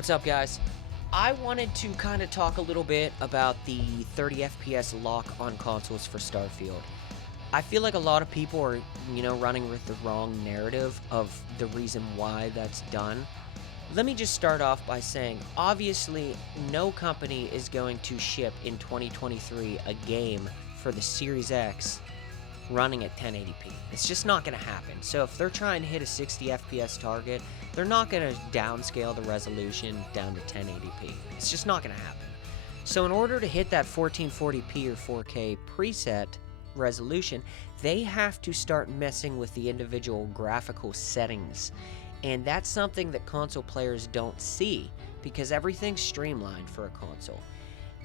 What's up, guys? I wanted to kind of talk a little bit about the 30 FPS lock on consoles for Starfield. I feel like a lot of people are, running with the wrong narrative of the reason why that's done. Let me just start off by saying, obviously, no company is going to ship in 2023 a game for the Series X running at 1080p. It's just not going to happen. So if they're trying to hit a 60 FPS target, they're not going to downscale the resolution down to 1080p. It's just not going to happen. So in order to hit that 1440p or 4K preset resolution, they have to start messing with the individual graphical settings. And that's something that console players don't see because everything's streamlined for a console.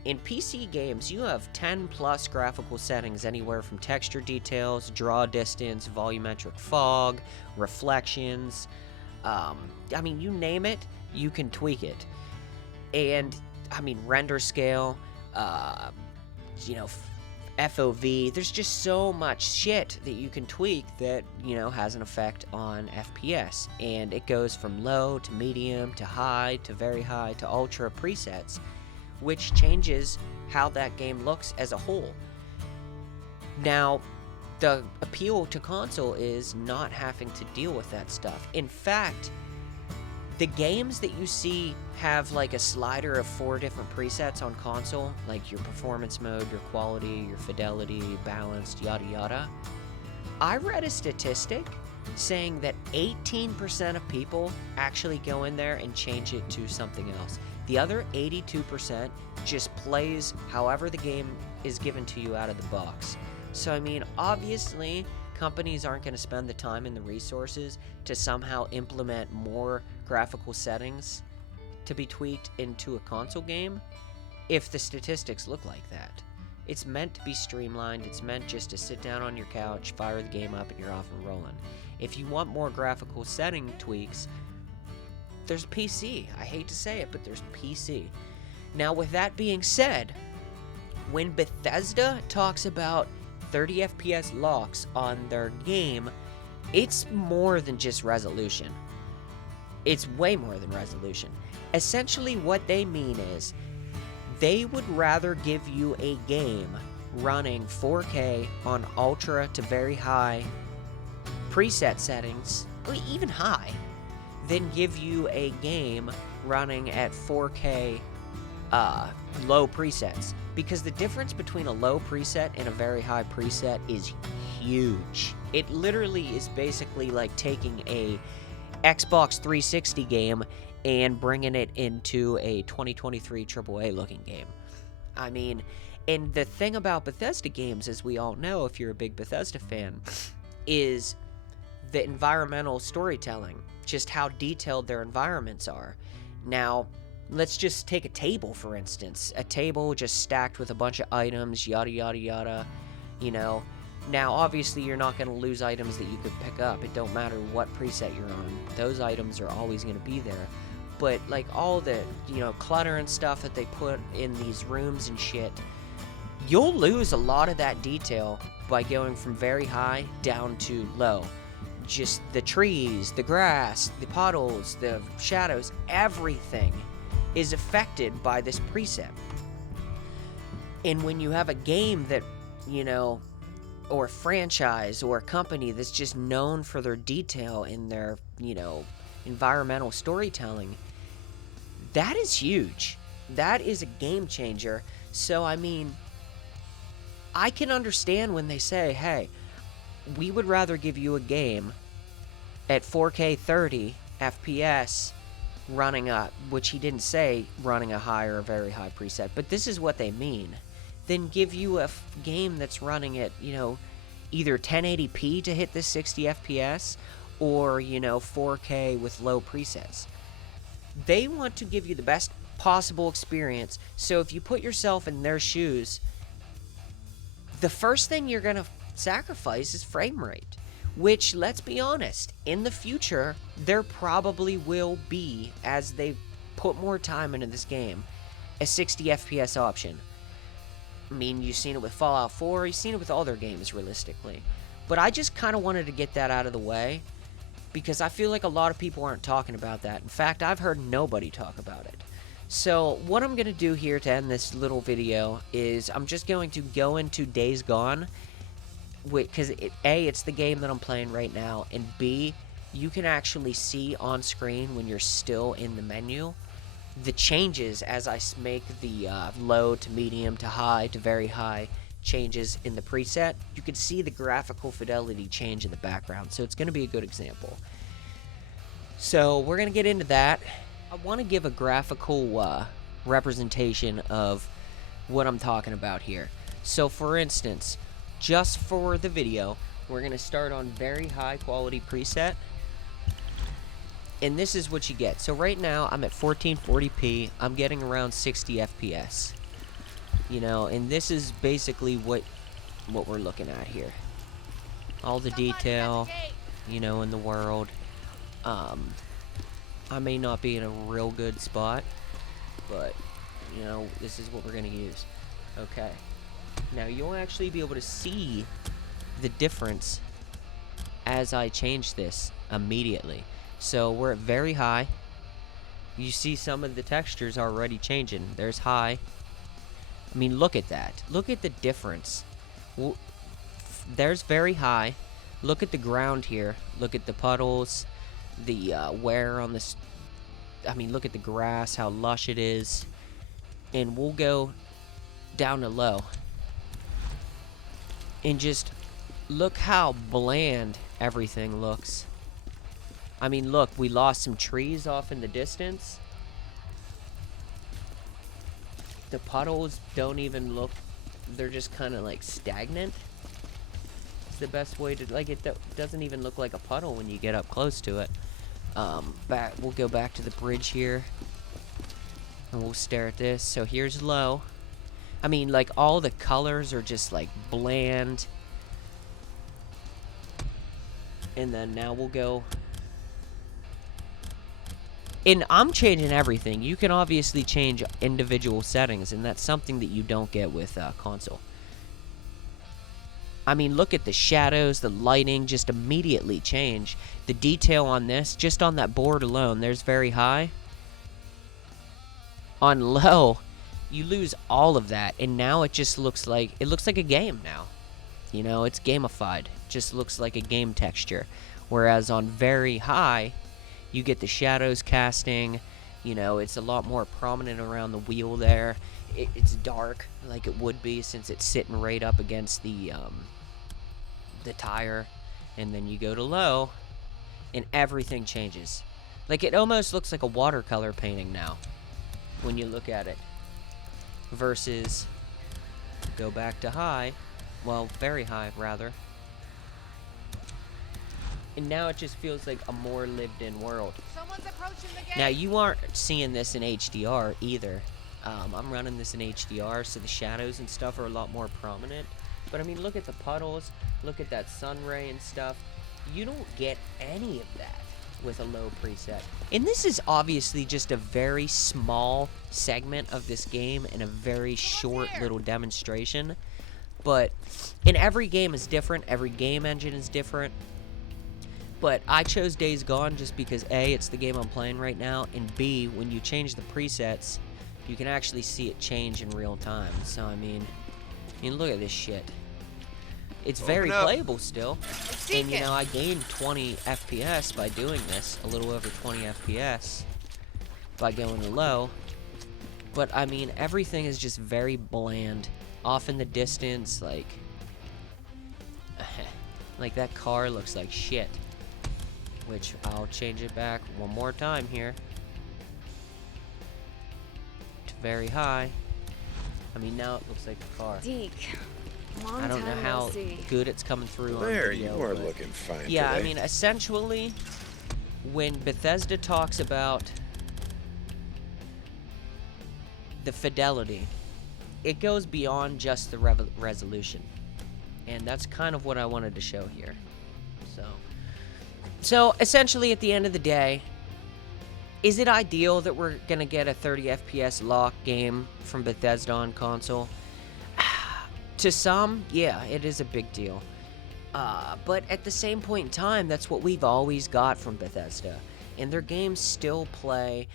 In PC games, you have 10 plus graphical settings anywhere from texture details, draw distance, volumetric fog, reflections. You name it, you can tweak it. And, render scale, FOV, there's just so much shit that you can tweak that, has an effect on FPS. And it goes from low to medium to high to very high to ultra presets, which changes how that game looks as a whole. Now, the appeal to console is not having to deal with that stuff. In fact, the games that you see have like a slider of 4 different presets on console, like your performance mode, your quality, your fidelity, balanced, yada yada. I read a statistic saying that 18% of people actually go in there and change it to something else. The other 82% just plays however the game is given to you out of the box. So, obviously, companies aren't going to spend the time and the resources to somehow implement more graphical settings to be tweaked into a console game if the statistics look like that. It's meant to be streamlined. It's meant just to sit down on your couch, fire the game up, and you're off and rolling. If you want more graphical setting tweaks, there's PC. I hate to say it, but there's PC. Now, with that being said, when Bethesda talks about 30 FPS locks on their game, it's more than just resolution. It's way more than resolution. Essentially, what they mean is they would rather give you a game running 4K on ultra to very high preset settings, or even high, than give you a game running at 4K low presets. Because the difference between a low preset and a very high preset is huge. It literally is basically like taking a Xbox 360 game and bringing it into a 2023 AAA looking game. And the thing about Bethesda games, as we all know if you're a big Bethesda fan, is the environmental storytelling, just how detailed their environments are. Now, let's just take a table, for instance. A table just stacked with a bunch of items, yada, yada, yada, Now, obviously, you're not going to lose items that you could pick up. It don't matter what preset you're on. Those items are always going to be there. But, all the, clutter and stuff that they put in these rooms and shit, you'll lose a lot of that detail by going from very high down to low. Just the trees, the grass, the puddles, the shadows, everything is affected by this preset. And when you have a game that, or a franchise or a company that's just known for their detail in their, environmental storytelling, that is huge. That is a game changer. So, I can understand when they say, hey, we would rather give you a game at 4K 30 FPS running up, which he didn't say running a high or a very high preset, but this is what they mean, then give you a game that's running at, either 1080p to hit this 60 FPS or, 4K with low presets. They want to give you the best possible experience, so if you put yourself in their shoes, the first thing you're going to sacrifice is frame rate. Which, let's be honest, in the future, there probably will be, as they put more time into this game, a 60 FPS option. You've seen it with Fallout 4, you've seen it with all their games, realistically. But I just kind of wanted to get that out of the way, because I feel like a lot of people aren't talking about that. In fact, I've heard nobody talk about it. So what I'm going to do here to end this little video is I'm just going to go into Days Gone, because A, it's the game that I'm playing right now, and B, you can actually see on screen when you're still in the menu the changes as I make the low to medium to high to very high changes in the preset. You can see the graphical fidelity change in the background, so it's going to be a good example. So we're going to get into that. I want to give a graphical representation of what I'm talking about here. So for instance, just for the video, we're going to start on very high quality preset. And this is what you get. So right now I'm at 1440p. I'm getting around 60 FPS. You know, and this is basically what we're looking at here. All the detail, you know, in the world. I may not be in a real good spot, but you know, this is what we're gonna use. Okay. Now you'll actually be able to see the difference as I change this immediately. So we're at very high. You see some of the textures already changing. There's high. I mean, look at that. Look at the difference. Well, there's very high. Look at the ground here. Look at the puddles. The wear on this. I mean, look at the grass, how lush it is. And we'll go down to low. And just look how bland everything looks. I mean, look, we lost some trees off in the distance. The puddles don't even look, they're just kind of like stagnant. It's the best way to, like, it doesn't even look like a puddle when you get up close to it. We'll go back to the bridge here. And we'll stare at this. So here's low. I mean, like, all the colors are just like bland. And then now we'll go. And I'm changing everything. You can obviously change individual settings, and that's something that you don't get with console. I mean, look at the shadows, the lighting just immediately change. The detail on this, just on that board alone, there's very high. On low, you lose all of that, and now it just looks like, it looks like a game now. You know, it's gamified. Just looks like a game texture. Whereas on very high, you get the shadows casting, you know, it's a lot more prominent around the wheel there. It's dark, like it would be, since it's sitting right up against the tire. And then you go to low, and everything changes. Like, it almost looks like a watercolor painting now, when you look at it. Versus, go back to high, well, very high, rather. And now it just feels like a more lived-in world. Someone's approaching the gate. Now, you aren't seeing this in HDR either. I'm running this in HDR, so the shadows and stuff are a lot more prominent. But, I mean, look at the puddles. Look at that sun ray and stuff. You don't get any of that with a low preset. And this is obviously just a very small segment of this game and a very short little demonstration. But, and every game is different. Every game engine is different. But I chose Days Gone just because A, it's the game I'm playing right now, and B, when you change the presets, you can actually see it change in real time. So, I mean, look at this shit. It's very playable still. And, you know, I gained 20 FPS by doing this, a little over 20 FPS by going to low. But, I mean, everything is just very bland. Off in the distance, like that car looks like shit. Which, I'll change it back one more time here. To very high. I mean, now it looks like a car. Deke. I don't know how good it's coming through on There, video, you are looking fine yeah, today. I mean, essentially, when Bethesda talks about the fidelity, it goes beyond just the resolution. And that's kind of what I wanted to show here. So essentially, at the end of the day, is it ideal that we're going to get a 30 FPS lock game from Bethesda on console? To some, yeah, it is a big deal. But at the same point in time, that's what we've always got from Bethesda. And their games still play.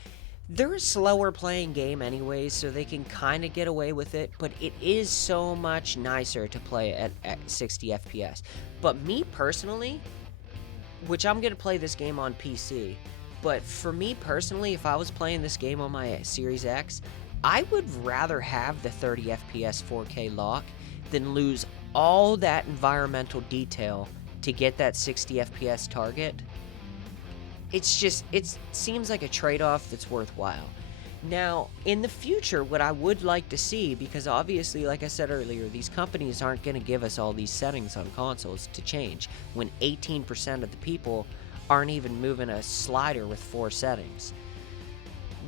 They're a slower playing game anyways, so they can kind of get away with it, but it is so much nicer to play at 60 FPS. But me personally, which I'm going to play this game on PC, but for me personally, if I was playing this game on my Series X, I would rather have the 30 FPS 4K lock than lose all that environmental detail to get that 60 FPS target. It's just, it seems like a trade-off that's worthwhile. Now, in the future, what I would like to see, because obviously, like I said earlier, these companies aren't going to give us all these settings on consoles to change, when 18% of the people aren't even moving a slider with 4 settings.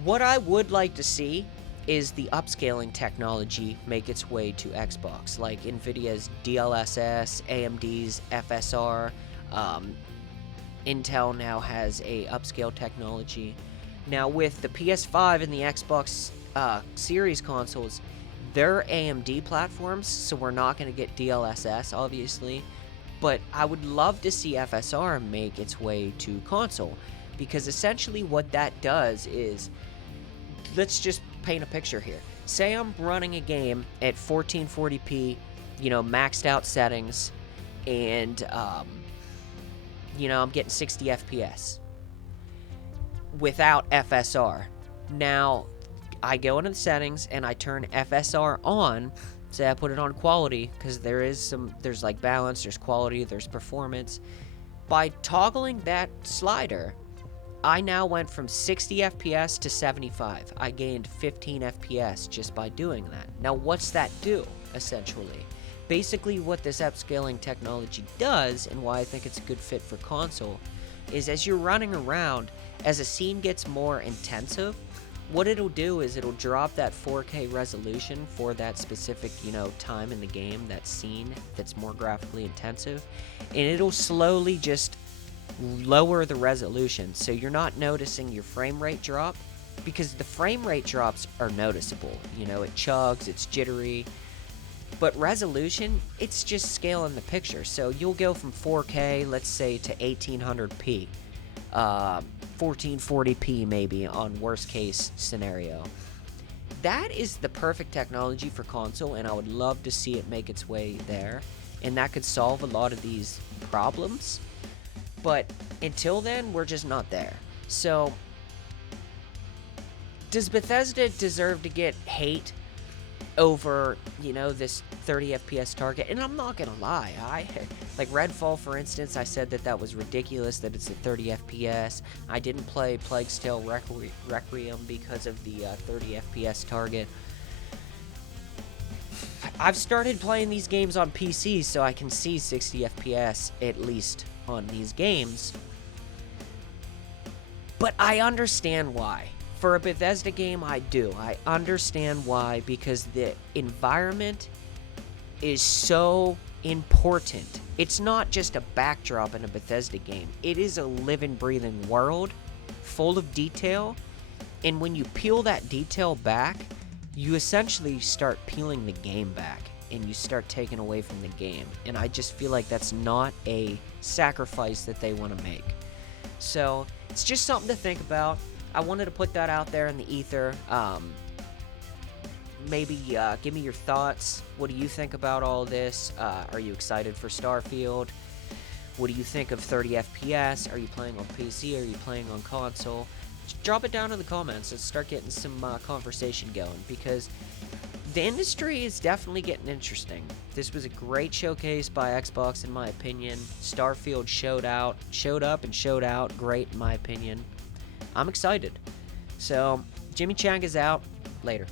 What I would like to see is the upscaling technology make its way to Xbox, like Nvidia's DLSS, AMD's FSR, Intel now has a upscale technology. Now with the PS5 and the Xbox Series consoles, they're AMD platforms, so we're not going to get DLSS, obviously. But I would love to see FSR make its way to console, because essentially what that does is, let's just paint a picture here. Say I'm running a game at 1440p, maxed out settings, and I'm getting 60 FPS without FSR. Now, I go into the settings and I turn FSR on. Say I put it on quality, because there's like balance, there's quality, there's performance. By toggling that slider, I now went from 60 FPS to 75. I gained 15 FPS just by doing that. Now, what's that do, essentially? Basically, what this upscaling technology does, and why I think it's a good fit for console, is as you're running around, as a scene gets more intensive, what it'll do is it'll drop that 4K resolution for that specific, time in the game, that scene that's more graphically intensive, and it'll slowly just lower the resolution, so you're not noticing your frame rate drop, because the frame rate drops are noticeable. It chugs, it's jittery. But resolution, it's just scaling the picture. So you'll go from 4K, let's say, to 1800p, 1440p maybe on worst case scenario. That is the perfect technology for console, and I would love to see it make its way there. And that could solve a lot of these problems. But until then, we're just not there. So, does Bethesda deserve to get hate over, this 30 FPS target? And I'm not gonna lie, like Redfall, for instance, I said that was ridiculous, that it's a 30 FPS. I didn't play Plague's Tale Requiem because of the 30 FPS target. I've started playing these games on PC, so I can see 60 FPS at least on these games. But I understand why. For a Bethesda game, I do. I understand why, because the environment is so important. It's not just a backdrop in a Bethesda game. It is a living, breathing world full of detail, and when you peel that detail back, you essentially start peeling the game back, and you start taking away from the game. And I just feel like that's not a sacrifice that they want to make. So, it's just something to think about. I wanted to put that out there in the ether. Maybe give me your thoughts. What do you think about all this? Are you excited for Starfield? What do you think of 30 FPS? Are you playing on PC? Are you playing on console? Just drop it down in the comments and start getting some conversation going, because the industry is definitely getting interesting. This was a great showcase by Xbox, in my opinion. Starfield showed up and showed out great, in my opinion. I'm excited. So, Jimmy Chang is out. Later.